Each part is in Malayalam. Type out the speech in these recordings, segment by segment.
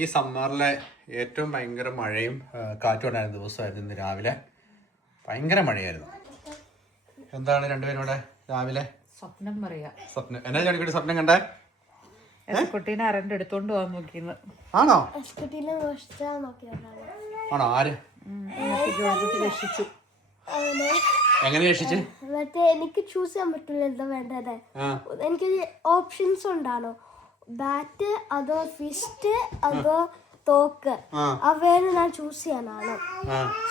ഈ സമ്മറിലെ ഏറ്റവും ഭയങ്കര മഴയും കാറ്റും ഉണ്ടായിരുന്ന ദിവസമായിരുന്നു ഇന്ന് രാവിലെ. ഭയങ്കര മഴയായിരുന്നു. എന്താണ് രണ്ടുപേരും ഇവിടെ രാവിലെ സ്വപ്നം പറയാ? സ്വപ്നം എന്നാ ജോണിക്കുട്ടി സ്വപ്നം കണ്ടേ? കുട്ടീനെ ആരണ്ട് എടുത്തോണ്ട് പോകാൻ നോക്കിന്ന്. ആണോ? ആണോ? ആര് രക്ഷിച്ചു? എങ്ങനെ രക്ഷിച്ച്? മറ്റേ എനിക്ക് ചൂസ് ചെയ്യാൻ പറ്റില്ല എന്താ വേണ്ടത്. എനിക്ക് ഓപ്ഷൻസ് ഉണ്ടാണോ, ബാറ്റ് അതോ ഫിസ്റ്റ് അതോ തോക്ക്, അവയാണ് ഞാൻ ചൂസ് ചെയ്യാനാണ്.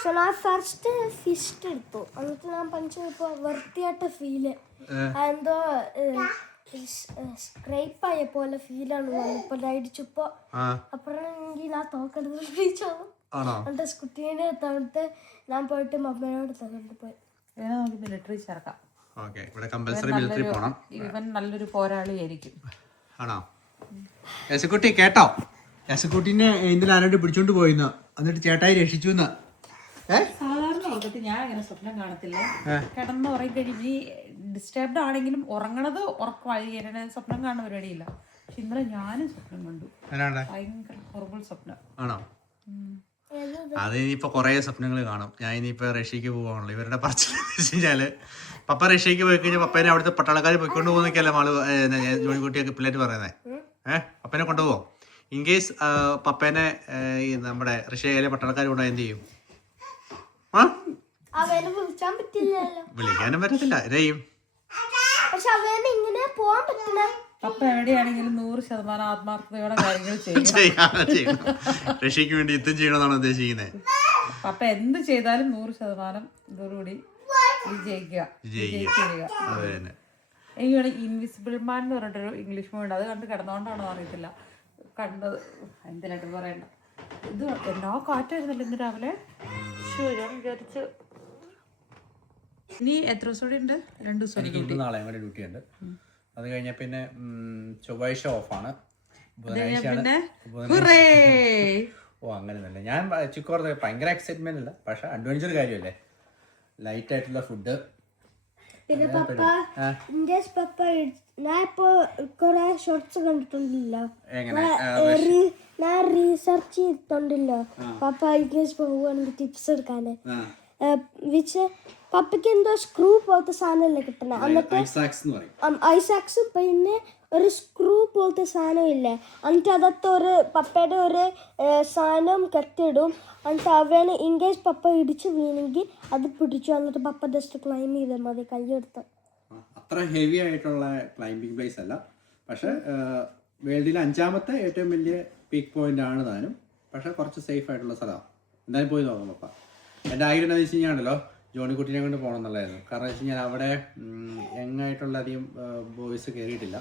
സോ ഞാൻ ഫസ്റ്റ് ഫിസ്റ്റ് എടുത്തു. എന്നിട്ട് ഞാൻ പഞ്ചപ്പോ വൃത്തിയായിട്ട ഫീല് എന്തോ സ്ക്രേപ്പ് ആയ പോലെ ഫീലാണ് ഇപ്പൊ അടിച്ചപ്പോ. അപ്പഴെങ്കിൽ ഞാൻ തോക്കെടുത്ത് എന്നിട്ട് കുട്ടീനെ തവിട്ട് ഞാൻ പോയിട്ട് മമ്മയോട് തന്നിട്ട് പോയി. നമുക്ക് മിലിറ്ററി ചേർക്കാം. ഇവൻ നല്ലൊരു പോരാളിയായിരിക്കും. ആണോ? യശക്കുട്ടി കേട്ടോ? യശക്കുട്ടീനെ ഇന്നലെ ആരോട് പിടിച്ചോണ്ട് പോയിന്ന്, എന്നിട്ട് ചേട്ടായി രക്ഷിച്ചു. സാധാരണ ഉറക്കത്തിൽ ഞാൻ അങ്ങനെ സ്വപ്നം കാണത്തില്ല. കിടന്ന് ഉറങ്ങി കഴിയുമ്പോൾ ഈ ഡിസ്റ്റർബ്ഡ് ആണെങ്കിലും ഉറങ്ങണത് ഉറക്കമായി സ്വപ്നം കാണുന്ന പരിപാടിയില്ല. പക്ഷെ ഇന്നലെ ഞാനും സ്വപ്നം കണ്ടു. ഭയങ്കര ഹൊറിബിൾ സ്വപ്നം. ആണോ? അത് ഇനിയിപ്പോ കുറെ സ്വപ്നങ്ങൾ കാണും. ഞാൻ ഇനിയിപ്പോ റഷ്യക്ക് പോവാണല്ലോ. ഇവരുടെ പറഞ്ഞാല് പപ്പ റഷ്യക്ക് പോയി കഴിഞ്ഞാൽ പപ്പേനെ അവിടുത്തെ പട്ടാളക്കാർ പോയിക്കൊണ്ട് പോകുന്നൊക്കെയല്ലേ ജോണിക്കുട്ടിയൊക്കെ പിള്ളേർ പറയുന്നത്. പപ്പേനെ കൊണ്ടുപോകും. ഇൻ കേസ് പപ്പേനെ നമ്മുടെ റഷ്യയിലെ പട്ടാളക്കാർ കൊണ്ടുപോയി എന്ത് ചെയ്യും? വിളിക്കാനും പറ്റത്തില്ല. ചെയ്യും. പപ്പ എവിടെയാണെങ്കിലും 100% ആത്മാർത്ഥതയോടെ കാര്യങ്ങൾ ചെയ്യും. റഷ്യക്ക് വേണ്ടി യുദ്ധം ചെയ്യണമെന്നാണ് ഉദ്ദേശിക്കുന്നത്. പപ്പ എന്ത് ചെയ്താലും 100% ഇതോടുകൂടി വിജയിക്കുക. എനിക്ക് ഇൻവിസിബിൾ മാൻ എന്ന് പറഞ്ഞിട്ടൊരു ഇംഗ്ലീഷ് മൂവി ഉണ്ട്. അത് കണ്ട് കിടന്നോണ്ടാണോ അറിയത്തില്ല കണ്ടത്. എന്തിനായിട്ട് പറയണ്ട. ഇത് എന്നാ കാറ്റായിരുന്നല്ലോ ഇന്ന് രാവിലെ. ഞാൻ വിചാരിച്ച് ഇനി എത്ര ദിവസം കൂടി ഉണ്ട്? 2 ദിവസം. നാളെ കൂടെ ഡ്യൂട്ടി ഉണ്ട്. അത് കഴിഞ്ഞ പിന്നെ ചൊവ്വാഴ്ച ഓഫാണ്. ഓ അങ്ങനെയല്ല. ഞാൻ ചിക്കോർത്ത് ഭയങ്കര എക്സൈറ്റ്മെന്റ് അല്ല, പക്ഷെ അഡ്വഞ്ചർ കാര്യമല്ലേ. ലൈറ്റ് ആയിട്ടുള്ള ഫുഡ്. പിന്നെ പപ്പ ഞാൻ ഇപ്പൊ കൊറേ ഷോർട്സ് കണ്ടിട്ടുണ്ടല്ലോ, ഞാൻ റീസെർച്ച് ചെയ്തിട്ടുണ്ടല്ലോ. പപ്പ ഇംഗ്ലീഷ് പോവുകയാണെങ്കിൽ ടിപ്സ് എടുക്കാന് വിച്ച് പപ്പയ്ക്ക് എന്തോ സ്ക്രൂ പോലത്തെ സാധനമല്ലേ കിട്ടണേ. എന്നിട്ട് ഐസാക്സും പിന്നെ ഒരു സ്ക്രൂ പോലത്തെ സാധനം ഇല്ലേ, എന്നിട്ട് അതൊക്കെ ഒരു പപ്പയുടെ ഒരു സാധനം കെട്ടിടും. എന്നിട്ട് അവന് ഇൻകേസ് പപ്പ ഇടിച്ച് വീണെങ്കിൽ അത് പിടിച്ചു, എന്നിട്ട് പപ്പ ജസ്റ്റ് ക്ലൈംബ് ചെയ്താൽ മതി കൈയെടുത്ത്. അത്ര ഹെവി ആയിട്ടുള്ള ക്ലൈംബിംഗ് പ്ലേസ് അല്ല, പക്ഷെ വേൾഡിലെ 5ാമത്തെ ഏറ്റവും വലിയ പീക്ക് പോയിന്റ് ആണ് താനും. പക്ഷെ കുറച്ച് സേഫ് ആയിട്ടുള്ള സ്ഥലമാണ്. എന്തായാലും പോയി നോക്കാം പപ്പ. എൻ്റെ ആഗ്രഹം എന്താണെന്ന് വെച്ച് കഴിഞ്ഞാണല്ലോ ജോണിക്കുട്ടിനെ കൊണ്ട് പോകണം എന്നുള്ളതായിരുന്നു. കാരണം വെച്ച് കഴിഞ്ഞാൽ അവിടെ യങ്ങായിട്ടുള്ള അധികം ബോയ്സ് കയറിയിട്ടില്ല.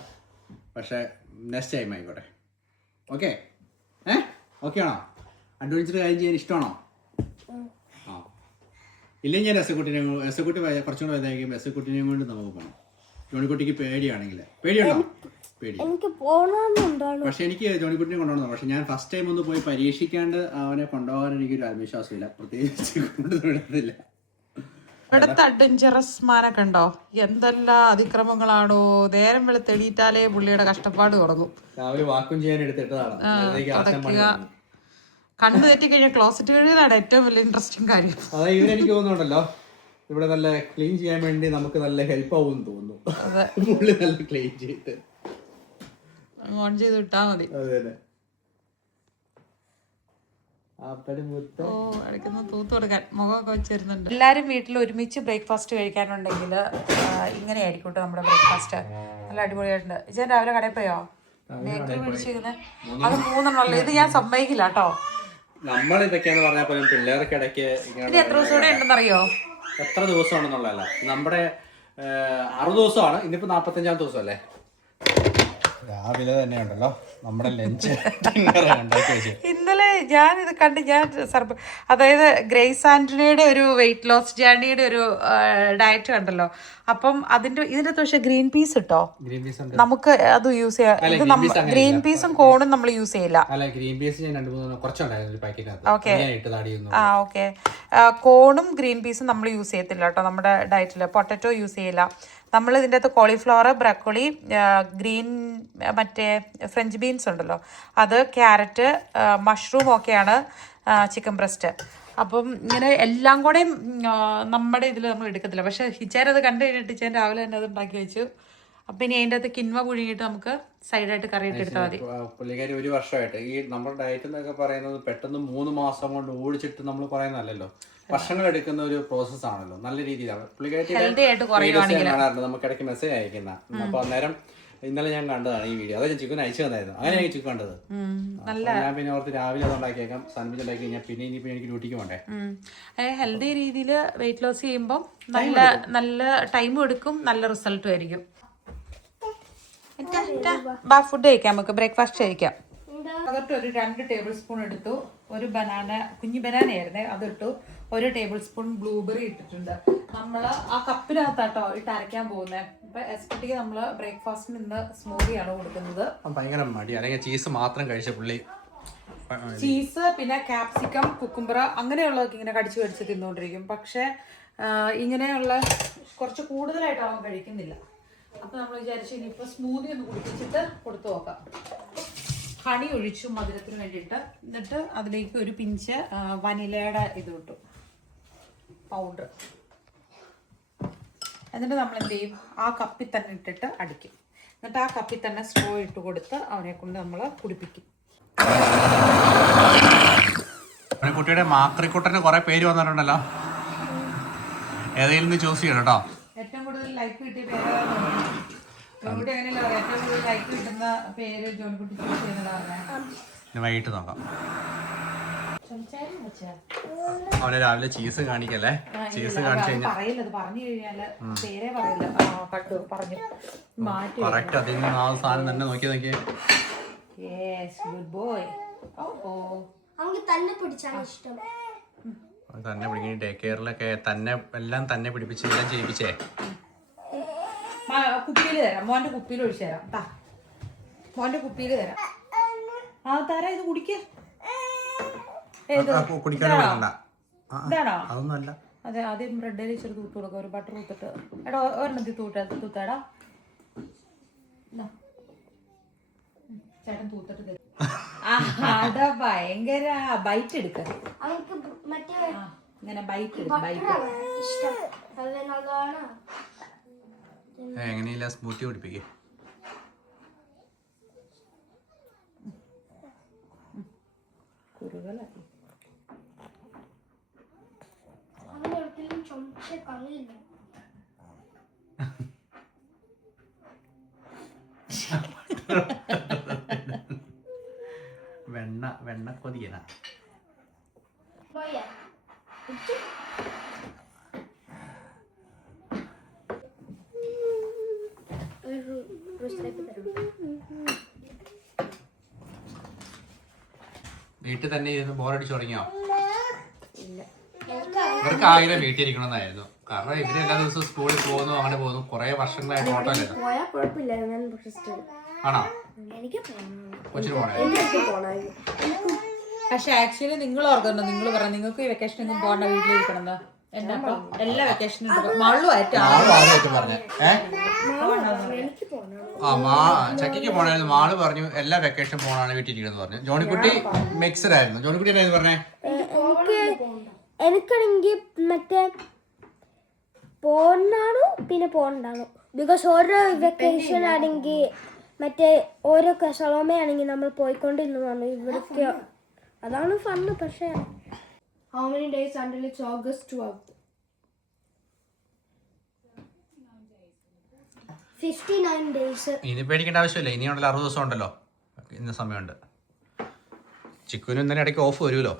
പക്ഷേ നെക്സ്റ്റ് ടൈം ആയിക്കോട്ടെ. ഓക്കെ? ഓക്കെ ആണോ? അഡ്വഞ്ചർ കാര്യം ചെയ്യാൻ ഇഷ്ടമാണോ? ആ ഇല്ലെങ്കിൽ ഞാൻ രസക്കുട്ടിനെ കുറച്ചും കൂടെ വലുതായിരിക്കും രസക്കുട്ടിനെയും കൊണ്ട് നമുക്ക് പോകണം. ജോണിക്കുട്ടിക്ക് പേടിയാണെങ്കിൽ പേടിയാണോ? പേടി. പക്ഷെ എനിക്ക് ജോണിക്കുട്ടിനെ കൊണ്ടുപോകണം. പക്ഷെ ഞാൻ ഫസ്റ്റ് ടൈം ഒന്ന് പോയി പരീക്ഷിക്കാണ്ട് അവനെ കൊണ്ടുപോകാൻ എനിക്കൊരു ആത്മവിശ്വാസമില്ല. പ്രത്യേകിച്ച് കൊണ്ടുപോകുന്നില്ല. ഇവിടുത്തെ അഡ്വഞ്ചറസ് മാനൊക്കെ ഉണ്ടോ? എന്തെല്ലാം അതിക്രമങ്ങളാണോ. നേരം വെളുത്തെണീറ്റാലേ പുള്ളിയുടെ കഷ്ടപ്പാട് തുടങ്ങും. രാവിലെ വാക്കും ചെയ്യാൻ എടുത്തിട്ടതാണ്. കണ്ണു തെറ്റിക്കഴിഞ്ഞാൽ ക്ലോസറ്റ് കഴിയുന്നതാണ് ഏറ്റവും വലിയ ഇൻട്രസ്റ്റിംഗ് കാര്യം. അതായത് ഇവരെനിക്ക് തോന്നുന്നുണ്ടല്ലോ ഇവിടെ നല്ല ക്ലീൻ ചെയ്യാൻ വേണ്ടി നമുക്ക് നല്ല ഹെൽപ്പ് ആവും തോന്നുന്നു. പുള്ളി നല്ല ക്ലീൻ ചെയ്തിട്ട് ഓൺ ചെയ്ത് വിട്ടാ മതി. തൂത്ത് കൊടുക്കാൻ മുഖമൊക്കെ വെച്ചിരുന്നുണ്ട്. എല്ലാരും വീട്ടിൽ ഒരുമിച്ച് ബ്രേക്ക്ഫാസ്റ്റ് കഴിക്കാനുണ്ടെങ്കിൽ ഇങ്ങനെയായിരിക്കും കേട്ടോ നമ്മുടെ ബ്രേക്ക്ഫാസ്റ്റ്. നല്ല അടിപൊളിയായിട്ടുണ്ട്. ഇജൻ രാവിലെ കടയിൽ പോയോ? ബേക്കറി മേടിച്ചിരിക്കുന്നത് അത് 3 ഇത് ഞാൻ സമ്മതിക്കില്ല കേട്ടോ. നമ്മൾ ഇതൊക്കെയാന്ന് പറഞ്ഞാൽ പോലും പിള്ളേർക്ക് ഇടയ്ക്ക് ഇത് എത്ര ദിവസം കൂടെ ഉണ്ടെന്നറിയോ? എത്ര ദിവസമാണെന്നുള്ളതല്ല, നമ്മുടെ 60 ദിവസമാണ്. ഇന്നിപ്പോ 45ാം ദിവസം അല്ലേ. രാവിലെ തന്നെ ഉണ്ടല്ലോ നമ്മുടെ ലഞ്ച്. ഇന്നലെ ഞാൻ ഇത് കണ്ട് അതായത് ഗ്രേസ് ആന്റണിയുടെ ഒരു വെയിറ്റ് ലോസ് ജേർണിയുടെ ഒരു ഡയറ്റ് കണ്ടല്ലോ. അപ്പം ഇതിന്റെ പക്ഷെ ഗ്രീൻ പീസ് ഇട്ടോ, നമുക്ക് അത് യൂസ് ചെയ്യാം. ഗ്രീൻ പീസും കോണും നമ്മൾ യൂസ് ചെയ്യില്ല. ഓക്കെ കോണും ഗ്രീൻ പീസും നമ്മൾ യൂസ് ചെയ്യത്തില്ല കേട്ടോ നമ്മുടെ ഡയറ്റില്. പൊട്ടറ്റോ യൂസ് ചെയ്യില്ല നമ്മൾ. ഇതിൻ്റെ അകത്ത് കോളിഫ്ലവർ, ബ്രക്കോളി, ഗ്രീൻ മറ്റേ ഫ്രഞ്ച് ബീൻസ് ഉണ്ടല്ലോ അത്, ക്യാരറ്റ്, മഷ്റൂം ഒക്കെയാണ് ചിക്കൻ ബ്രസ്റ്റ്. അപ്പം ഇങ്ങനെ എല്ലാം കൂടെ നമ്മുടെ ഇതിൽ നമ്മൾ എടുക്കത്തില്ല. പക്ഷേ ഹിച്ചാരത് കണ്ടു കഴിഞ്ഞിട്ട് ഹിച്ചാൻ രാവിലെ തന്നെ അത് ഉണ്ടാക്കി വെച്ചു. അപ്പം ഇനി അതിൻ്റെ അകത്ത് കിൻവ പുഴുങ്ങിയിട്ട് നമുക്ക് സൈഡായിട്ട് കറിയിട്ട് എടുത്താൽ മതി. പുള്ളിക്കാരി ഒരു വർഷമായിട്ട് ഈ നമ്മുടെ ഡയറ്റ് എന്നൊക്കെ പറയുന്നത് പെട്ടെന്ന് 3 മാസം കൊണ്ട് ഓടിച്ചിട്ട് നമ്മൾ പറയുന്നതല്ലല്ലോ, വർഷങ്ങൾ എടുക്കുന്ന ഒരു പ്രോസസ് ആണല്ലോ. നല്ല രീതിയിലാണ് പുള്ളിക്കാരി നമുക്ക് ഇടയ്ക്ക് മെസ്സേജ് അയക്കുന്ന. അപ്പൊ അന്നേരം ഇന്നലെ ഞാൻ കണ്ടതാണ് ഈ വീഡിയോ. അതെ ഞാൻ ചിക്കൻ അയച്ചു തന്നായിരുന്നു. അങ്ങനെ ഞാൻ ചിക്കൻ കണ്ടത്. ഞാൻ പിന്നെ ഓർത്ത് രാവിലെ അത് ഉണ്ടാക്കിയേക്കാം, സാൻഡ്വിച്ച് ഉണ്ടാക്കി കഴിഞ്ഞാൽ പിന്നെ ഇനിയിപ്പോൾ എനിക്ക് ഡ്യൂട്ടിക്ക് പോകണ്ടേ. ഹെൽത്തി രീതിയിൽ വെയിറ്റ് ലോസ് ചെയ്യുമ്പോൾ നല്ല ടൈമും എടുക്കും, നല്ല റിസൾട്ടും ആയിരിക്കും. ഫുഡ് കഴിക്കാം, നമുക്ക് ബ്രേക്ക്ഫാസ്റ്റ് കഴിക്കാം. അതൊട്ട് ഒരു 2 ടേബിൾ സ്പൂൺ എടുത്തു. ഒരു ബനാന, കുഞ്ഞു ബനാന ആയിരുന്നേ, അതിട്ടു. 1 ടേബിൾ സ്പൂൺ ബ്ലൂബെറി ഇട്ടിട്ടുണ്ട്. നമ്മൾ ആ കപ്പിനകത്താട്ടോ ഇട്ട് അരയ്ക്കാൻ പോകുന്നത്. ഇപ്പൊ എസ്പെഷ്യലി നമ്മൾ ബ്രേക്ക്ഫാസ്റ്റിന് ഇന്ന് സ്മൂത്തിയാണ് കൊടുക്കുന്നത്. ഭയങ്കര മടി, അല്ലെങ്കിൽ ചീസ് മാത്രം കഴിച്ച പുള്ളി. ചീസ് പിന്നെ ക്യാപ്സിക്കം, കുക്കുംബർ അങ്ങനെയുള്ളതൊക്കെ ഇങ്ങനെ കടിച്ച് തിന്നുകൊണ്ടിരിക്കും. പക്ഷെ ഇങ്ങനെയുള്ള കുറച്ച് കൂടുതലായിട്ട് അവൻ കഴിക്കുന്നില്ല. അപ്പൊ നമ്മൾ വിചാരിച്ചു ഇനിയിപ്പോൾ സ്മൂത്തി ഒന്ന് കുടിപ്പിച്ചിട്ട് കൊടുത്തു നോക്കാം. ഹണി ഒഴിച്ചു മധുരത്തിന് വേണ്ടിയിട്ട്. എന്നിട്ട് അതിലേക്ക് ഒരു പിഞ്ച് വനിലയുടെ ഇത് ഇട്ടു, പൗഡർ. എന്നിട്ട് നമ്മൾ എന്ത് ചെയ്യും, ആ കപ്പിൽ തന്നെ ഇട്ടിട്ട് അടിക്കും. എന്നിട്ട് ആ കപ്പിൽ തന്നെ സ്ട്രോ ഇട്ട് കൊടുത്ത് അവനെ കൊണ്ട് നമ്മൾ കുടിപ്പിക്കും. കുട്ടിയുടെ മാക്രിക്കുട്ടന് കുറെ പേര് വന്നിട്ടുണ്ടല്ലോ, ഏതെങ്കിലും ചൂസ് ചെയ്യണം കേട്ടോ. ഏറ്റവും കൂടുതൽ ലൈക്ക് കിട്ടിയ പേര് ജോൺകുട്ടി, അങ്ങനെയല്ല പറയാം, ഏറ്റവും കൂടുതൽ ലൈക്ക് കിട്ടുന്ന പേര് ജോൺകുട്ടി ചൂസ് ചെയ്യുന്നതാണ്. വൈകിട്ട് നോക്കാം. അവനെ രാവിലെ ചീസ് കാണിക്കല്ലേ, ചീസ് കാണിച്ചു കഴിഞ്ഞാൽ പറയില്ലത്, പറഞ്ഞു കഴിഞ്ഞാല് പേരെ പറയില്ല. കണ്ടു പറഞ്ഞു മാറ്റി കറക്റ്റ് അതിൽ നിന്ന് ആ സാധനം തന്നെ നോക്കി നോക്കിയേ. Good boy. തന്നെ പിടിക്കുന്ന ഡേ കെയറിലൊക്കെ തന്നെ എല്ലാം തന്നെ പിടിപ്പിച്ച് എല്ലാം ചെയ്യിപ്പിച്ചേ. കുപ്പിയിൽ തരാം, മോന്റെ കുപ്പിയിൽ ഒഴിച്ചു തരാം. മോന്റെ കുപ്പിയിൽ തരാം. ആ തരാം, ഇത് കുടിക്കേ. ഇതാണോ? അതൊന്നുമല്ല. അതെ, ആദ്യം ബ്രെഡിൽ ഇച്ചിരി തൂത്ത് കൊടുക്കുക, ഒരു ബട്ടർ തൂത്തിട്ട്. എടാ ഒരെണ്ണത്തിൽ തൂത്താടാ. ചേട്ടൻ തൂത്തിട്ട് തരും. അതാ ഭയങ്കര ബൈറ്റ് എടുക്ക, ഇങ്ങനെ ബൈറ്റ് എടുക്കും. എങ്ങനെയില്ല സ്മൂത്തി കുടിപ്പിക്കേ. കുറുകളായി വെണ്ണ കൊതിയന. വീട്ടിൽ തന്നെ ഇരുന്ന് ബോറടിച്ചു തുടങ്ങിയോ? ഇവർക്ക് ആഗ്രഹം വീട്ടിൽ ഇരിക്കണമെന്നായിരുന്നു. കാരണം ഇവര് എല്ലാ ദിവസവും സ്കൂളിൽ പോകുന്നു, അങ്ങനെ പോകുന്നു. കുറെ വർഷങ്ങളായിട്ട് ഓട്ടോ അല്ലായിരുന്നു. ആണോ? കൊച്ചിന് പോണേ. പക്ഷെ ആക്ച്വലി നിങ്ങൾ ഓർക്കുന്നു, നിങ്ങൾ പറഞ്ഞു നിങ്ങൾക്ക് ഈ വെക്കേഷൻ ഒന്നും പോകണ്ട, വീട്ടിലിരിക്കണം. എല്ലാ വെക്കേഷനും ചക്കിക്ക് പോണായിരുന്നു. മാള് പറഞ്ഞു എല്ലാ വെക്കേഷൻ പോണാണ് വീട്ടിലിരിക്കണം പറഞ്ഞു. ജോണിക്കുട്ടി മിക്സഡ് ആയിരുന്നു. ജോണിക്കുട്ടി എന്തായിരുന്നു പറഞ്ഞേ? എനിക്കാണെങ്കിൽ മറ്റേ പോണാണോ പിന്നെ പോണ്ടാണോ, ബിക്കോസ് ഓരോ വെക്കേഷൻ ആണെങ്കിൽ മറ്റേ ഓരോ സ്ഥലമേയാണെങ്കിൽ നമ്മൾ പോയിക്കൊണ്ടിരുന്നതാണ് ഇവിടേക്ക്. അതാണ് ഫണ്ണ്. പക്ഷേ how many days until it's August 12th? 59 days. ഇനി പേടിക്കേണ്ട ആവശ്യമില്ല. ഇനിയുണ്ടല്ലോ 60 ദിവസം ഉണ്ടല്ലോ, ഇന്ന സമയമുണ്ട്. ചിക്കുനും ഇന്നലെ ഇടയ്ക്ക് ഓഫ് വരുമല്ലോ.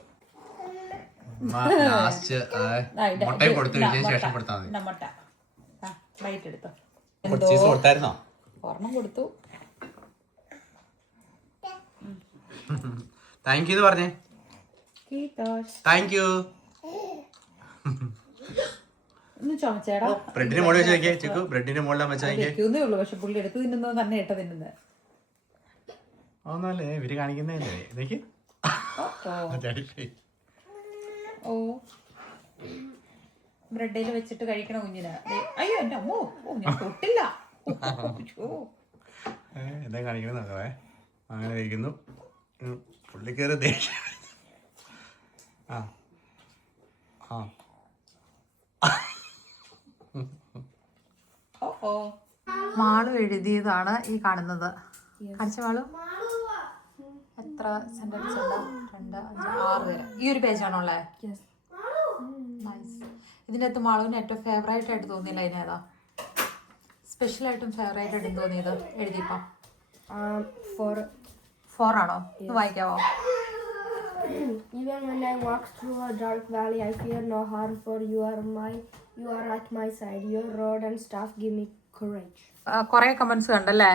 ലാസ്റ്റ് മുട്ടയും കൊടുത്തു കഴിഞ്ഞ ശേഷം കൊടുത്താൽ മതി. ചീസ് കൊടുത്തായിരുന്നോ? ഒരെണ്ണം കൊടുത്തു. താങ്ക് യു എന്ന് പറഞ്ഞേ. Thank you. ബ്രെഡിന് മുകളിൽ വെച്ച് നോക്കിയേ ചിക്കു. ബ്രെഡിന്റെ മുകളിൽ വെച്ചേ ഉള്ളൂ. പക്ഷെ പുള്ളി എടുത്ത് തിന്നുന്നത് തന്നെ ഇട്ട തിന്നുന്നത്. ഒന്നല്ലേ ഇവര് കാണിക്കുന്നതല്ലേ. എനിക്ക് ഓ ബ്രെഡിൽ വെച്ചിട്ട് കഴിക്കണ കുഞ്ഞിന്. അയ്യോ എന്റെ അമ്മോ, ഞാൻ തൊട്ടില്ല. എന്താ കാണിക്കണത് നോക്കവേ. അങ്ങനെ കഴിക്കുന്നു. പുള്ളിക്കേറി ദേഷ്യം. ആ ആ മാളു എഴുതിയതാണ് ഈ കാണുന്നത്. കാണിച്ച മാളു എത്ര സെന്റൻസ് ഉണ്ട്? 2, 5, 6 വരെ. ഈ ഒരു പേജാണോ ഉള്ളത്? ഇതിൻ്റെ അകത്ത് മാളുവിന് ഏറ്റവും ഫേവറേറ്റ് ആയിട്ട് തോന്നിയില്ല അതിനേതാ? സ്പെഷ്യലായിട്ടും ഫേവറേറ്റ് ആയിട്ടും തോന്നിയത് എഴുതിയപ്പം 4 ആണോ? ഇത് വായിക്കാവോ? Even when I walk through a dark valley, I fear no harm, for you are at my side. Your rod and staff give me courage. കുറെ കമന്റ്സ് കണ്ടല്ലേ?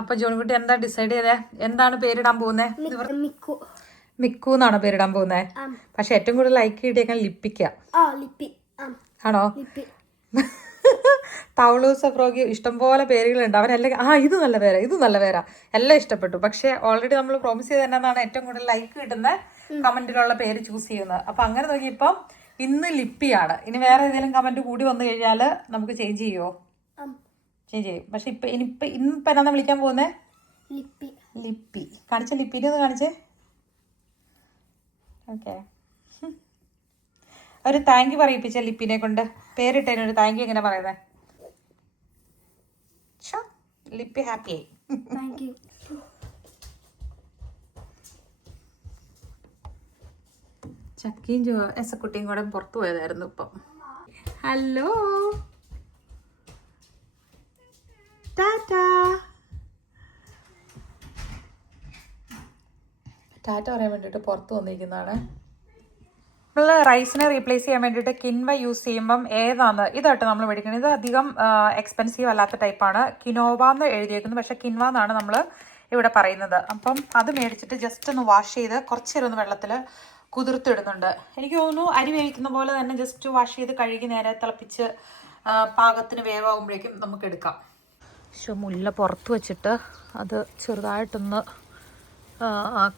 അപ്പൊ ജോണിക്കുട്ടി എന്താ ഡിസൈഡ് ചെയ്തേ? എന്താണ് പേരിടാൻ പോകുന്നത്? മിക്കു എന്നാണോ പേരിടാൻ പോകുന്നത്? പക്ഷെ ഏറ്റവും കൂടുതൽ ലൈക്ക് കിട്ടിയേക്കാൻ ലിപ്പിക്ക ആണോ? തൗളൂസ ഫ്രോഗി ഇഷ്ടംപോലെ പേരുകളുണ്ട്. അവരെല്ലാം ഇത് നല്ല പേരാ, ഇത് നല്ല പേരാ, എല്ലാം ഇഷ്ടപ്പെട്ടു. പക്ഷെ ഓൾറെഡി നമ്മൾ പ്രോമിസ് ചെയ്ത് തന്നെയാണ് ഏറ്റവും കൂടുതൽ ലൈക്ക് കിട്ടുന്ന കമന്റിലുള്ള പേര് ചൂസ് ചെയ്യുന്നത്. അപ്പൊ അങ്ങനെ നോക്കിയപ്പം ഇന്ന് ലിപ്പിയാണ്. ഇനി വേറെ ഏതെങ്കിലും കമന്റ് കൂടി വന്നു കഴിഞ്ഞാൽ നമുക്ക് ചേഞ്ച് ചെയ്യുമോ? ചേഞ്ച് ചെയ്യും. പക്ഷെ ഇന്നിപ്പോ എന്നാ വിളിക്കാൻ പോകുന്നേ? ലിപ്പി. കാണിച്ച ലിപ്പിനെ ഒന്ന് കാണിച്ചേ. ഓക്കെ, ഒരു താങ്ക് യു പറയിപ്പിച്ച ലിപ്പിനെ കൊണ്ട്. പേരിട്ടതിനൊരു താങ്ക് യു എങ്ങനെ പറയുന്നത്? ലിപ്പി ഹാപ്പി ആയി. Thank you. ചക്കിയും എസക്കുട്ടിയും കൂടെ പുറത്തു പോയതായിരുന്നു ഇപ്പം. ഹലോ ടാറ്റാ ടാറ്റ പറയാൻ വേണ്ടിയിട്ട് പുറത്ത് വന്നിരിക്കുന്നതാണ്. നമ്മൾ റൈസിനെ റീപ്ലേസ് ചെയ്യാൻ വേണ്ടിയിട്ട് കിൻവ യൂസ് ചെയ്യുമ്പം ഏതാണ് ഇതായിട്ട് നമ്മൾ മേടിക്കുന്നത്. ഇത് അധികം എക്സ്പെൻസീവ് അല്ലാത്ത ടൈപ്പാണ്. കിനോവ എന്ന് എഴുതിയേക്കുന്നത്, പക്ഷേ കിൻവ എന്നാണ് നമ്മൾ ഇവിടെ പറയുന്നത്. അപ്പം അത് മേടിച്ചിട്ട് ജസ്റ്റ് ഒന്ന് വാഷ് ചെയ്ത് കുറച്ച് നേരം ഒന്ന് വെള്ളത്തിൽ കുതിർത്തിടുന്നുണ്ട്. എനിക്ക് തോന്നുന്നു അരി വേവിക്കുന്ന പോലെ തന്നെ ജസ്റ്റ് വാഷ് ചെയ്ത് കഴുകി നേരെ തിളപ്പിച്ച് പാകത്തിന് വേവാകുമ്പോഴേക്കും നമുക്ക് എടുക്കാം. പക്ഷെ മുല്ല പുറത്ത് വെച്ചിട്ട് അത് ചെറുതായിട്ടൊന്ന്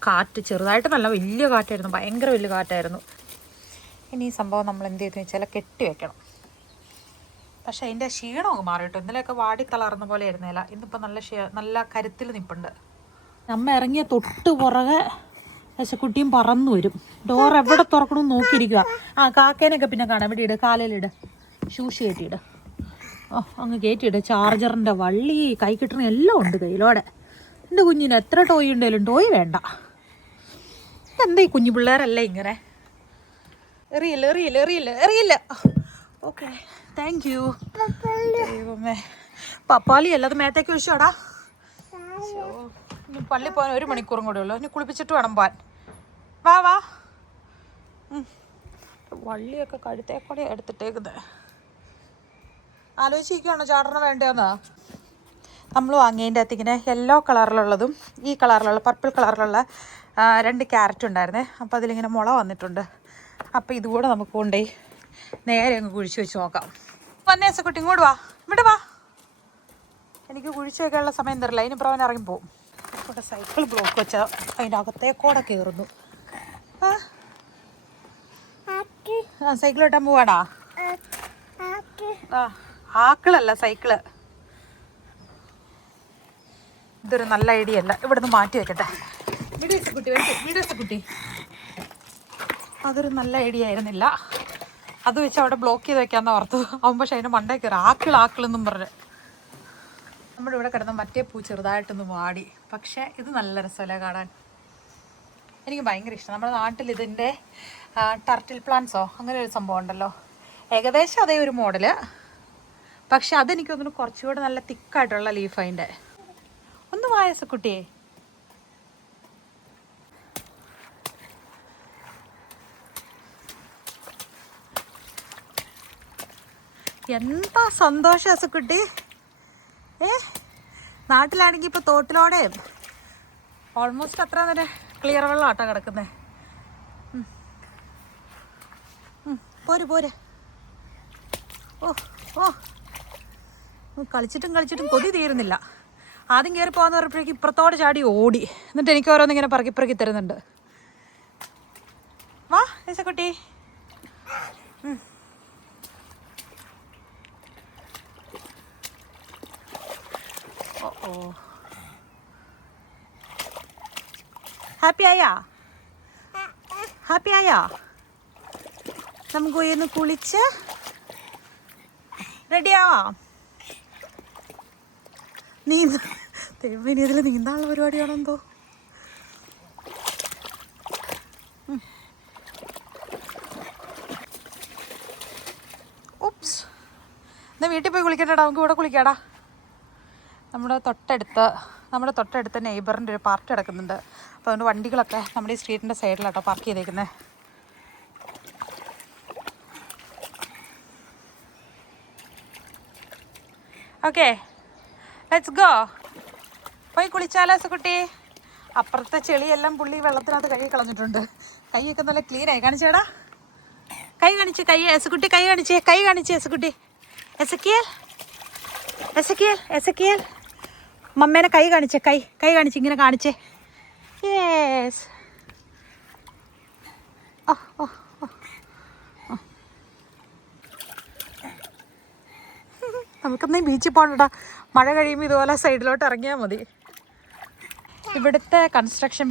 കാറ്റ്, ചെറുതായിട്ട് നല്ല വലിയ കാറ്റായിരുന്നു, ഭയങ്കര വലിയ കാറ്റായിരുന്നു. ഇനി ഈ സംഭവം നമ്മൾ എന്ത് ചെയ്തെന്ന് വെച്ചാൽ കെട്ടി വെക്കണം. പക്ഷെ അതിൻ്റെ ക്ഷീണമൊക്കെ മാറിയിട്ടു. ഇന്നലെയൊക്കെ വാടി തളർന്ന പോലെ ആയിരുന്നില്ല, ഇന്നിപ്പോൾ നല്ല കരുത്തിൽ നിൽപ്പുണ്ട്. നമ്മ ഇറങ്ങിയ തൊട്ട് പുറകെ ദശക്കുട്ടിയും പറന്നു വരും. ഡോർ എവിടെ തുറക്കണമെന്ന് നോക്കിയിരിക്കുക. കാക്കേനൊക്കെ പിന്നെ കാണാം. ഇവിടെ ഇട്, കാലയിലിട്, ഷൂസ് കയറ്റിയിട്, അങ്ങ് കയറ്റിയിട്. ചാർജറിൻ്റെ വള്ളി, കൈ കിട്ടണ എല്ലാം ഉണ്ട് കയ്യിലോടെ. എൻ്റെ കുഞ്ഞിന് എത്ര ടോയ് ഉണ്ടെങ്കിലും ടോയ് വേണ്ട. എന്താ ഈ കുഞ്ഞു പിള്ളേരല്ലേ ഇങ്ങനെ? എറിയില്ല. Okay, thank you. ദൈവമേ, പപ്പാളി അല്ല അത് മേത്തേക്ക് ഒഴിച്ചോടാ. ഇനി പള്ളി പോകാൻ 1 മണിക്കൂറും കൂടെ ഉള്ളൂ. ഇനി കുളിപ്പിച്ചിട്ട് വേണം പോവാൻ. വാ. വള്ളിയൊക്കെ കഴുത്തേക്കൂടെ എടുത്തിട്ടേക്കുന്നത്. ആലോചിക്കുകയാണോ ചാടണം വേണ്ടതെന്ന്? നമ്മൾ വാങ്ങിയതിൻ്റെ അകത്ത് ഇങ്ങനെ യെല്ലോ കളറിലുള്ളതും ഈ കളറിലുള്ള പർപ്പിൾ കളറിലുള്ള 2 ക്യാരറ്റ് ഉണ്ടായിരുന്നേ. അപ്പോൾ അതിലിങ്ങനെ മുള വന്നിട്ടുണ്ട്. അപ്പോൾ ഇതുകൂടെ നമുക്ക് കൊണ്ടുപോയി നേരെ അങ്ങ് കുഴിച്ച് വെച്ച് നോക്കാം. വന്നേ കുട്ടി, ഇങ്ങോട്ട് വാ, ഇവിടെ വാ. എനിക്ക് കുഴിച്ച് വയ്ക്കാനുള്ള സമയം തരില്ല, അതിനിപ്പോൾ അവൻ ഇറങ്ങിപ്പോവും. ഇവിടെ സൈക്കിൾ ബ്ലോക്ക് വെച്ചാൽ അതിൻ്റെ അകത്തേക്കൂടെ കയറുന്നു. സൈക്കിൾ ഓട്ടാൻ പോവാടാ? ആക്കിളല്ല, സൈക്കിള്. ഇതൊരു നല്ല ഐഡിയ അല്ല. ഇവിടെ നിന്ന് മാറ്റി വെക്കട്ടെ. കുട്ടി അതൊരു നല്ല ഐഡിയ ആയിരുന്നില്ല. അത് വെച്ച് അവിടെ ബ്ലോക്ക് ചെയ്ത് വെക്കാമെന്ന് ഓർത്തു. അവൻ പക്ഷെ അതിൻ്റെ മണ്ടേ കയറി ആക്കിളെന്നും പറഞ്ഞ്. നമ്മുടെ ഇവിടെ കിടന്ന മറ്റേ പൂ ചെറുതായിട്ടൊന്ന് വാടി. പക്ഷേ ഇത് നല്ല രസമല്ലേ കാണാൻ? എനിക്ക് ഭയങ്കര ഇഷ്ടം. നമ്മുടെ നാട്ടിൽ ഇതിൻ്റെ ടർട്ടിൽ പ്ലാന്റ്സോ അങ്ങനെ ഒരു സംഭവം ഉണ്ടല്ലോ, ഏകദേശം അതേ ഒരു മോഡല്. പക്ഷെ അതെനിക്ക് തോന്നുന്നു കുറച്ചുകൂടെ നല്ല തിക്കായിട്ടുള്ള ലീഫ് അതിൻ്റെ. ഒന്ന് വായസക്കുട്ടിയെ. എന്താ സന്തോഷം അസക്കുട്ടി. നാട്ടിലാണെങ്കിൽ ഇപ്പോൾ തോട്ടിലോടെയും ഓൾമോസ്റ്റ് അത്ര നേരം ക്ലിയർ വെള്ളമാട്ടോ കിടക്കുന്നത്. പോരെ. കളിച്ചിട്ടും കൊതി തീരുന്നില്ല. ആദ്യം കയറി പോകാന്ന് പറഞ്ഞപ്പോഴേക്കും ഇപ്പുറത്തോടെ ചാടി ഓടി. എന്നിട്ട് എനിക്ക് ഓരോന്നിങ്ങനെ പറക്കി തരുന്നുണ്ട്. വാ യേശക്കുട്ടി. ഹാപ്പി ആയാ? ഹാപ്പി ആയാ? നമുക്ക് പോയി ഒന്ന് കുളിച്ച് റെഡിയാവാം. ഇനി ഇതിൽ നീന്താനുള്ള പരിപാടിയാണോ എന്തോ. ഉപ്സ്, എന്നാ വീട്ടിൽ പോയി കുളിക്കട്ടാ. നമുക്ക് ഇവിടെ കുളിക്കാടാ. നമ്മുടെ തൊട്ടടുത്ത നെയ്ബറിൻ്റെ ഒരു പാർട്ടി നടക്കുന്നുണ്ട്. അപ്പോൾ അതുകൊണ്ട് വണ്ടികളൊക്കെ നമ്മുടെ ഈ സ്ട്രീറ്റിൻ്റെ സൈഡിലാട്ടോ പാർക്ക് ചെയ്തേക്കുന്നത്. Okay, let's go. പോയി കുളിച്ചാലോ സുക്കുട്ടി? അപ്പുറത്തെ ചെളിയെല്ലാം പുള്ളി വെള്ളത്തിനകത്ത് കഴുകി കളഞ്ഞിട്ടുണ്ട്. കൈയൊക്കെ നല്ല ക്ലീനായി. കാണിച്ചേടാ, കൈ കാണിച്ച്. കൈ എസക്കുട്ടി കൈ കാണിച്ച് എസക്കുട്ടി. എസക്കിയൽ മമ്മേനെ കൈ കാണിച്ചേ. കൈ കാണിച്ച് ഇങ്ങനെ കാണിച്ചേ. യെസ്. നമുക്കെന്നീ ബീച്ചിൽ പോകണ്ടടാ. മഴ കഴിയുമ്പോൾ ഇതുപോലെ സൈഡിലോട്ട് ഇറങ്ങിയാൽ മതി. ഇവിടുത്തെ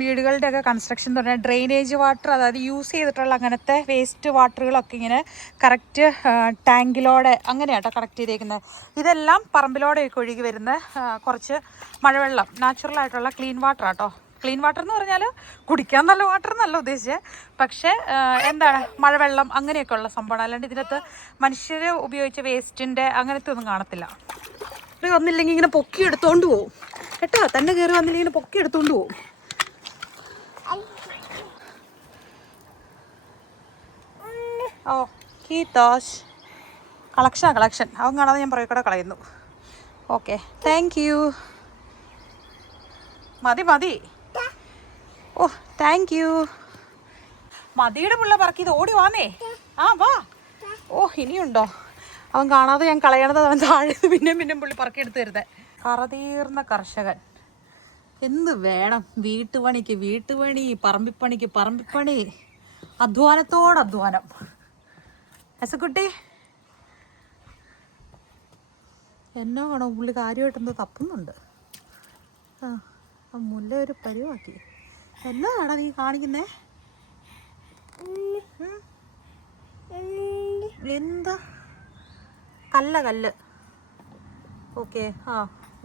വീടുകളുടെയൊക്കെ കൺസ്ട്രക്ഷൻ എന്ന് പറഞ്ഞാൽ ഡ്രെയിനേജ് വാട്ടർ, അതായത് യൂസ് ചെയ്തിട്ടുള്ള അങ്ങനത്തെ വേസ്റ്റ് വാട്ടറുകളൊക്കെ ഇങ്ങനെ കറക്റ്റ് ടാങ്കിലോടെ അങ്ങനെയാട്ടോ കറക്റ്റ് ചെയ്തേക്കുന്നത്. ഇതെല്ലാം പറമ്പിലോടെയൊക്കെ ഒഴുകി വരുന്ന കുറച്ച് മഴവെള്ളം, നാച്ചുറലായിട്ടുള്ള ക്ലീൻ വാട്ടർ ആട്ടോ. ക്ലീൻ വാട്ടർ എന്ന് പറഞ്ഞാൽ കുടിക്കാൻ നല്ല വാട്ടർ എന്നല്ല ഉദ്ദേശിച്ചത്, പക്ഷേ എന്താണ് മഴവെള്ളം അങ്ങനെയൊക്കെ ഉള്ള സംഭവമാണ്. അല്ലാണ്ട് ഇതിനകത്ത് മനുഷ്യർ ഉപയോഗിച്ച വേസ്റ്റിൻ്റെ അങ്ങനത്തെ ഒന്നും കാണത്തില്ല. വന്നില്ലെങ്കിൽ ഇങ്ങനെ പൊക്കി എടുത്തോണ്ട് പോവും കേട്ടോ. തന്നെ കയറി വന്നില്ലെങ്കിൽ ഇങ്ങനെ പൊക്കി എടുത്തോണ്ട് പോവും. ഓ കീതോഷ് കളക്ഷൻ അവൻ കാണാതെ ഞാൻ പുറകെ കൂടെ കളയുന്നു. Okay, thank U. മതി. ഓ താങ്ക് യു. മതിയുടെ പിള്ള പറക്കി ഇത് ഓടി വാന്നേ. വാ. ഓ ഇനിയുണ്ടോ? അവൻ കാണാതെ ഞാൻ കളയണത് അവൻ താഴെ പിന്നെ പുള്ളി പറക്കിയെടുത്ത് തരുന്നത്. കറതീർന്ന കർഷകൻ. എന്ത് വേണം? വീട്ടുപണി, പറമ്പിപ്പണി, അധ്വാനം. എസക്കുട്ടി എന്നോ വേണോ പുള്ളി കാര്യമായിട്ട് എന്തോ തപ്പുന്നുണ്ട്. മുല്ല ഒരു പരിവാക്കി. എന്നാടാ നീ കാണിക്കുന്നേ? എന്താ? കല്ല്. ഓക്കെ,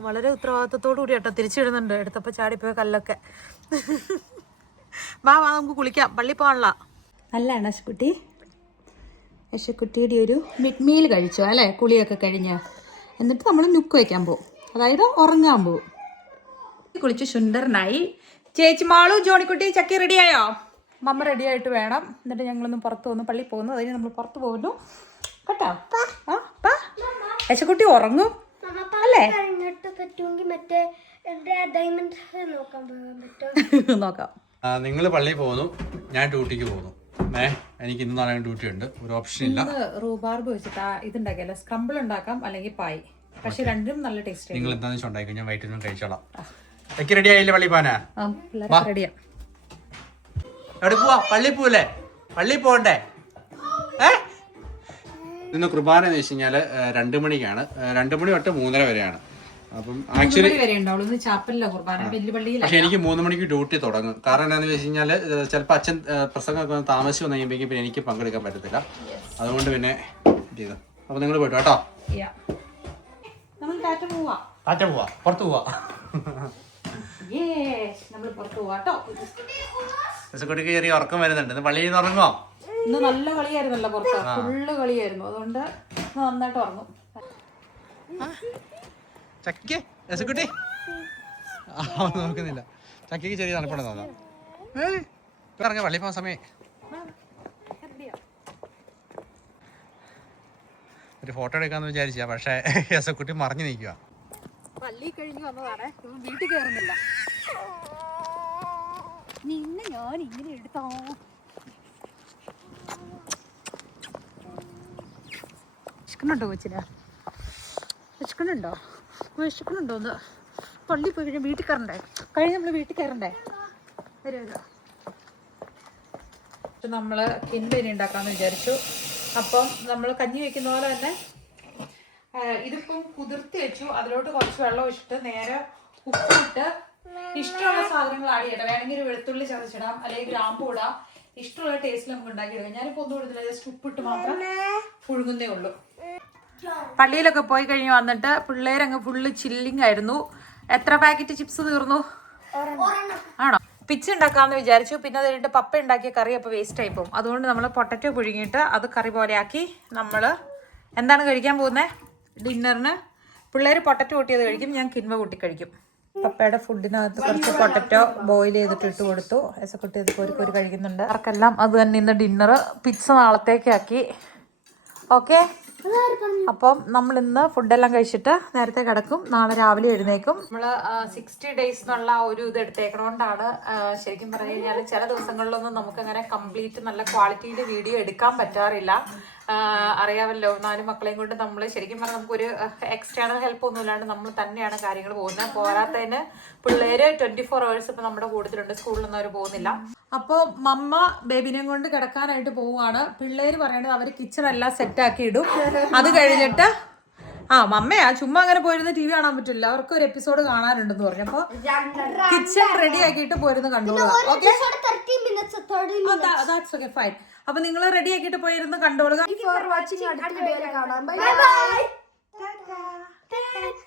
വളരെ ഉത്തരവാദിത്തത്തോടു കൂടി കേട്ടോ തിരിച്ചിടുന്നുണ്ട്. എടുത്തപ്പോൾ ചാടിപ്പോയ കല്ലൊക്കെ. വാ നമുക്ക് കുളിക്കാം, പള്ളി പോകാനുള്ള. നല്ലതാണ് യശക്കുട്ടിയുടെ ഒരു മിഡ് മീൽ കഴിച്ചോ അല്ലേ? കുളിയൊക്കെ കഴിഞ്ഞ് എന്നിട്ട് നമ്മൾ നുക്ക് വയ്ക്കാൻ പോകും, അതായത് ഉറങ്ങാൻ പോകും. കുളിച്ച് സുന്ദരനായി. ചേച്ചി മാളു, ജോണിക്കുട്ടി, ചക്കി റെഡിയായോ? മമ്മ റെഡിയായിട്ട് വേണം. എന്നിട്ട് ഞങ്ങളൊന്ന് പുറത്ത് വന്നു, പള്ളി പോകുന്നു. അതിന് നമ്മൾ പുറത്ത് പോകുന്നു കേട്ടോ. യശക്കുട്ടി ഉറങ്ങും അല്ലേ? നോക്കാം. നിങ്ങൾ പള്ളിയിൽ പോകുന്നു, ഞാൻ ഡ്യൂട്ടിക്ക് പോകുന്നു. എനിക്ക് ഇന്ന് നാളെ ഡ്യൂട്ടി ഉണ്ട്. ഒരു ഓപ്ഷൻ ഇല്ല. റൂബാർബ് വെച്ചിട്ട് ഇതുണ്ടാക്കിയല്ലോ, സ്ക്രംബിൾ ഉണ്ടാക്കാം അല്ലെങ്കിൽ പായ്. പക്ഷെ രണ്ടും നല്ല ടേസ്റ്റ്. നിങ്ങൾ എന്താണെന്ന് വെച്ചാൽ ഉണ്ടാക്കി, ഞാൻ വൈകിട്ട് കഴിച്ചോളാം. റെഡി ആയില്ലേ പള്ളി പോവാനാ? റെഡിയാ. എവിടെ പോവാ? പള്ളി പോവല്ലേ? പള്ളി പോകണ്ടേ? ഇന്ന് കുർബാന എന്ന് വെച്ച് കഴിഞ്ഞാൽ 2 മണിക്കാണ്. 2 മണി തൊട്ട് 3:30 വരെയാണ്. അപ്പം ആക്ച്വലി പക്ഷെ എനിക്ക് 3 മണിക്ക് ഡ്യൂട്ടി തുടങ്ങും. കാരണം എന്താണെന്ന് വെച്ച് കഴിഞ്ഞാൽ ചിലപ്പോൾ അച്ഛൻ പ്രസംഗമൊക്കെ താമസിച്ച് വന്നു കഴിയുമ്പോഴേക്കും പിന്നെ എനിക്ക് പങ്കെടുക്കാൻ പറ്റത്തില്ല. അതുകൊണ്ട് പിന്നെ ചെയ്തു. അപ്പൊ നിങ്ങൾ പോയിട്ടോ കേട്ടോ. ടാറ്റ പോവാ, പുറത്ത് പോവാ. കുട്ടിക്ക് ചെറിയ ഉറക്കം വരുന്നുണ്ട്. ഇന്ന് പള്ളിയിൽ നിന്ന് ഉറങ്ങോ? ഇന്ന് നല്ല കളിയായിരുന്നല്ലോ, പുറത്ത് ഫുള്ള് കളിയായിരുന്നു. അതുകൊണ്ട് നന്നായിട്ട് ഉറങ്ങും. ചക്കിക്ക് രസക്കുട്ടി നോക്കുന്നില്ല. ചക്കിക്ക് ചെറിയ തണുപ്പുണ്ട് തോന്നാം. ഇറങ്ങ പള്ളി പോകാൻ സമയം. ഒരു ഫോട്ടോ എടുക്കാന്ന് വിചാരിച്ചാ, പക്ഷെ യസക്കുട്ടി മറിഞ്ഞു നിൽക്കുക. പള്ളി കഴിഞ്ഞ് വന്നതാണ്, വീട്ടിൽ കയറുന്നില്ല. നിന്നെ ഞാൻ ഇങ്ങനെ എടുത്തോ. വിശക്കുന്നുണ്ടോ കൊച്ചിന്? വിശക്കുന്നുണ്ടോ ഒന്ന്? പള്ളി പോയി കഴിഞ്ഞാൽ വീട്ടിൽ കയറണ്ടേ? നമ്മൾ വീട്ടിൽ കയറണ്ടേ? വരുമല്ലോ. നമ്മൾ കിൻബേരി ഉണ്ടാക്കാമെന്ന് വിചാരിച്ചു. അപ്പം നമ്മൾ കഞ്ഞി വയ്ക്കുന്ന പോലെ തന്നെ ഇതിപ്പം കുതിർത്തി വെച്ചു. അതിലോട്ട് കുറച്ച് വെള്ളം ഒഴിച്ചിട്ട് നേരെ ഉപ്പിട്ട് ഇഷ്ടമുള്ള സാധനങ്ങൾ ആഡ് ചെയ്യട്ടെ. വേണമെങ്കിൽ ഒരു വെളുത്തുള്ളി ചതച്ചിടാം, അല്ലെങ്കിൽ ഗ്രാമ്പൂ ഇടാം. ഇഷ്ടമുള്ള ടേസ്റ്റിൽ നമുക്ക് ഉണ്ടാക്കിയെടുക്കാം. ഞാനിപ്പോൾ ഒന്നും ഇടുന്നില്ല, ജസ്റ്റ് ഉപ്പിട്ട് മാത്രം പുഴുങ്ങുന്നേ ഉള്ളൂ. പള്ളിയിലൊക്കെ പോയി കഴിഞ്ഞ് വന്നിട്ട് പിള്ളേരങ്ങ് ഫുള്ള് ചില്ലിങ് ആയിരുന്നു. എത്ര പാക്കറ്റ് ചിപ്സ് തീർന്നു? ആണോ? പിച്ച് ഉണ്ടാക്കാമെന്ന് വിചാരിച്ചു. പിന്നെ അത് കഴിഞ്ഞിട്ട് പപ്പ ഉണ്ടാക്കിയ കറി അപ്പോൾ വേസ്റ്റ് ആയി പോകും. അതുകൊണ്ട് നമ്മൾ പൊട്ടറ്റോ പുഴുങ്ങിയിട്ട് അത് കറി പോലെ ആക്കി നമ്മൾ എന്താണ് കഴിക്കാൻ പോകുന്നത് ഡിന്നറിന്? പിള്ളേർ പൊട്ടറ്റോ കൂട്ടിയത് കഴിക്കും, ഞാൻ കിൻവ കൂട്ടി കഴിക്കും. പപ്പയുടെ ഫുഡിനകത്ത് കുറച്ച് പൊട്ടറ്റോ ബോയിൽ ചെയ്തിട്ട് ഇട്ട് കൊടുത്തു. എസക്കുട്ടി അത് കോരി കഴിക്കുന്നുണ്ട്. അവർക്കെല്ലാം അത് തന്നെ ഇന്ന് ഡിന്നർ. പിസ്സ നാളത്തേക്കാക്കി. ഓക്കെ, അപ്പം നമ്മൾ ഇന്ന് ഫുഡെല്ലാം കഴിച്ചിട്ട് നേരത്തെ കിടക്കും. നാളെ രാവിലെ എഴുന്നേക്കും. നമ്മൾ 60 days എന്നുള്ള ഒരു ഇത് എടുത്തേക്കണോണ്ടാണ് ശരിക്കും പറഞ്ഞു കഴിഞ്ഞാൽ ചില ദിവസങ്ങളിലൊന്നും നമുക്കങ്ങനെ കംപ്ലീറ്റ് നല്ല ക്വാളിറ്റിയിൽ വീഡിയോ എടുക്കാൻ പറ്റാറില്ല. അറിയാമല്ലോ, 4 മക്കളെയും കൊണ്ട് നമ്മൾ ശരിക്കും പറഞ്ഞാൽ നമുക്കൊരു എക്സ്റ്റേണൽ ഹെൽപ്പ് ഒന്നും ഇല്ലാണ്ട് നമ്മൾ തന്നെയാണ് കാര്യങ്ങൾ പോകുന്നത്. പോരാത്തതിന് പിള്ളേര് 24 hours ഇപ്പം നമ്മുടെ കൂട്ടത്തിലുണ്ട്, സ്കൂളിലൊന്നും അവർ പോകുന്നില്ല. അപ്പോൾ മമ്മ ബേബിനെയും കൊണ്ട് കിടക്കാനായിട്ട് പോവുകയാണ്. പിള്ളേര് പറയണത് അവർ കിച്ചൺ എല്ലാം സെറ്റാക്കി ഇടും. അത് കഴിഞ്ഞിട്ട് മമ്മയാ ചുമ്മാ അങ്ങനെ പോയിരുന്ന TV കാണാൻ പറ്റില്ല, അവർക്ക് ഒരു എപ്പിസോഡ് കാണാനുണ്ടെന്ന് പറഞ്ഞു. അപ്പോൾ കിച്ചൺ റെഡി ആക്കിയിട്ട് പോയിരുന്ന് കണ്ടോളുക. Okay, that's okay, fine. അപ്പൊ നിങ്ങൾ റെഡി ആക്കിയിട്ട് പോയിരുന്ന് കണ്ടോളുക. Bye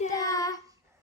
bye.